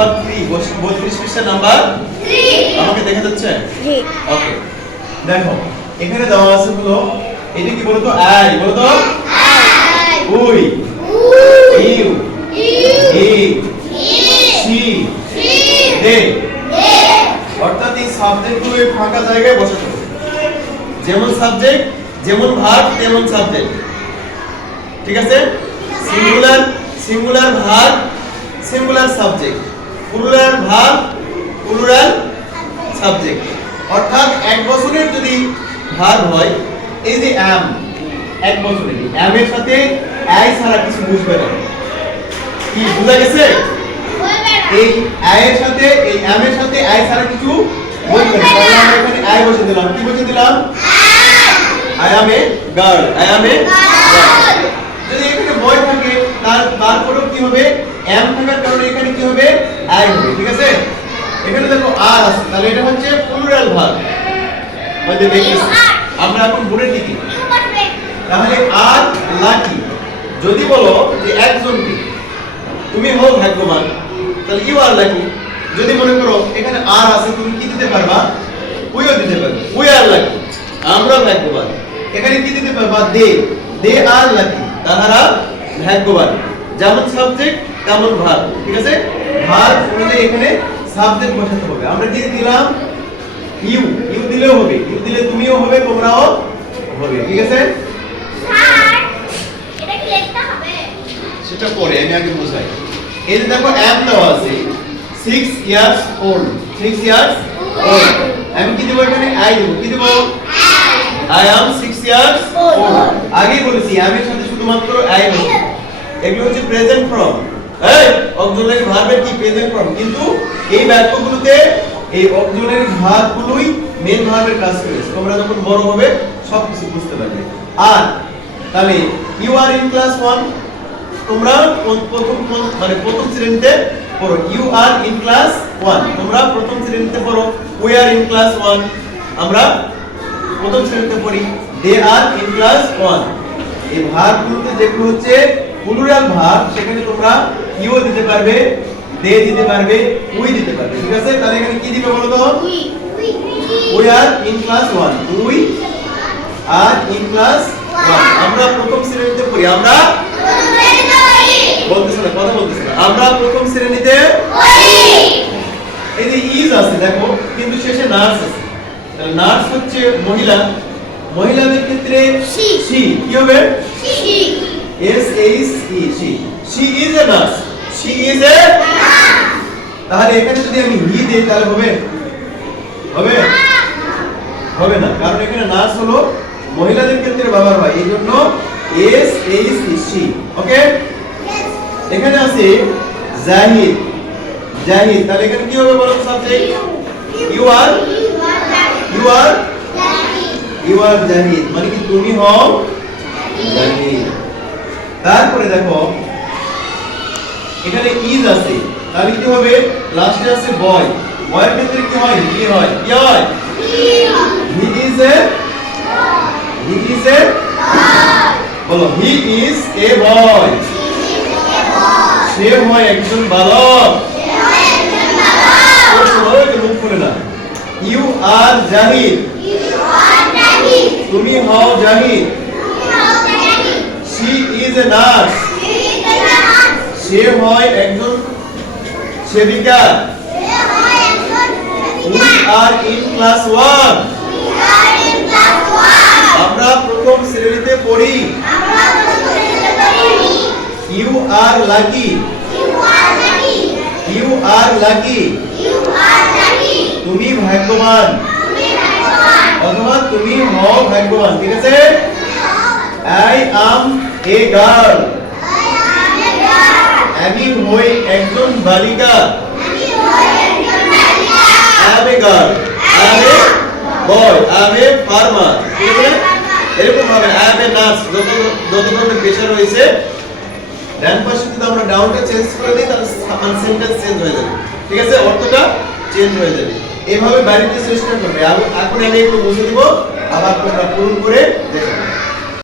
number 3 32 পৃষ্ঠা number 3 আমাকে দেখা যাচ্ছে জি ওকে দেখো এখানে দেওয়া আছে হলো এটা কি বলতো আই বলতো I we you he she they অর্থাৎ এই সাবজেক্টগুলো এই ফাঁকা জায়গায় বসাতে হবে যেমন সাবজেক্ট যেমন ভার্ব তেমন সাবজেক্ট ঠিক আছে singular verb singular subject plural verb plural subject অর্থাৎ এক বছরের যদি ভার্ব হয় এই যে am এক বছরের am এর সাথে আই ছাড়া কিছু বুঝবে না কি বুঝা গেছে এই আই এর সাথে এই am এর সাথে আই ছাড়া কিছু বুঝবে না তাহলে আমরা এখানে আই বসে দিলাম কি বসে দিলাম I am a girl I am a girl যদি এখানে বয় থাকে তারপরেও কি হবে am থাকার কারণে এখানে কি হবে I হবে ঠিক আছে এখানে দেখো আর আছে তাহলে এটা হচ্ছে প্লুরাল ভার্ব মানে দেখেছি আমরা এখন বোর্ডের দিকে তাহলে আর লাকি যদি বলো যে একজনকে তুমি হও ভাগ্যবান তাহলে ইউ আর লাকি যদি মনে করো এখানে আর আছে তুমি কি দিতে পারবা উইও দিতে পারবে উই আর লাকি আমরা ভাগ্যবান এখানে কি দিতে পারবা দে আর লাকি তাহারা ভাগ্যবান যেমন সাবজেক্ট তেমন ভার্ব ঠিক আছে ভার্ব অনুযায়ী এখানে সাবজেক্ট বসাতে হবে আমরা কি দিলাম ইউ দিলেও হবে ইউ দিলে তুমিও হবে তোমরাও হবে ঠিক আছে স্যার এটা কি লিখতে হবে সেটা পরে আমি আগে বোঝাই এই যে দেখো অ্যাপ দেওয়া আছে 6 ইয়ার্স ওল্ড 6 ইয়ার্স ওল্ড আমি কি দেব এখানে আই দেব কি দেব আই অ্যাম 6 ইয়ার্স ওল্ড আগে বলেছি আমি এর সাথে শুধুমাত্র আই বসে এগুলো হচ্ছে প্রেজেন্ট ফর্ম এই অক্সিলারি ভার্বের কি প্রেজেন্ট ফর্ম কিন্তু এই বাক্যগুলোতে এই অক্সিলারি ভার্বগুলোই মেইন ভার্বের কাজ করে তোমরা যখন বড় হবে সব কিছু বুঝতে পারবে আর তাহলে ইউ আর ইন ক্লাস 1 তোমরা প্রথম শ্রেণীতে পড়ো ইউ আর ইন ক্লাস 1 তোমরা প্রথম শ্রেণীতে পড়ো উই আর ইন ক্লাস 1 আমরা প্রথম শ্রেণীতে পড়ি দে আর ইন ক্লাস 1 এই ভার্বগুলোতে যেগুলো হচ্ছে প্লুরাল ভার্ব সেখানে তোমরা ইউ দিতে পারবে দে দিতে পারবে উই দিতে পারবে ঠিক আছে তাহলে এখানে কি দিবে বলো তো we are in class 1 we are in class 1 আমরা প্রথম শ্রেণীতে পড়ি আমরা বলতেছ না কথা বলতেছ না আমরা প্রথম শ্রেণীতে পড়ি এই যে ইজ আছে দেখো কিন্তু শেষে নার্স আছে তাহলে নার্স হচ্ছে মহিলা মহিলাদের ক্ষেত্রে শি কি হবে she S H E she is a nurse she is a nurse তাহলে এখানে যদি আমি হি দেই তাহলে হবে না কারণ এখানে নার্স হলো মহিলাদের ক্ষেত্রে ব্যবহার হয় এইজন্য S H E she ওকে এখানে আছে জাহিদ তাহলে এখানে কি হবে বলো সাবজেক্ট you are জাহিদ মানে কি তুমি হও জাহিদ তারপরে দেখো এখানে ইজ আছে তাহলে কি হবে লাস্টে আছে বয় বয়ের ক্ষেত্রে কি হয় হি হয় হি ইজ এ বলো হি ইজ এ বয় সে হয় একজন বালক মুখ করে না ইউ আর জাহিদ তুমি হও Zahid she is a nurse সে হয় একজন সেবিকা we are in class 1 আমরা প্রথম শ্রেণীতে পড়ি you are lucky তুমি ভাগ্যবান অথবা তুমি হও ভাগ্যবান ঠিক আছে I am a girl আমি হই একজন বালিকা I am a girl I am a boy I am a farmer ঠিক আছে এরকম ভাবে I am a nurse যত ধরনের পেশা রয়েছে ডান পাশে যদি আমরা ডাউনটা চেঞ্জ করে দিই তাহলে সেন্টেন্স চেঞ্জ হয়ে যাবে ঠিক আছে অর্থটা চেঞ্জ হয়ে যাবে এভাবে বাড়িতে চেষ্টা করবে এখন আমি একটু বুঝিয়ে দিব আবার তোমরা পূরণ করে দেখো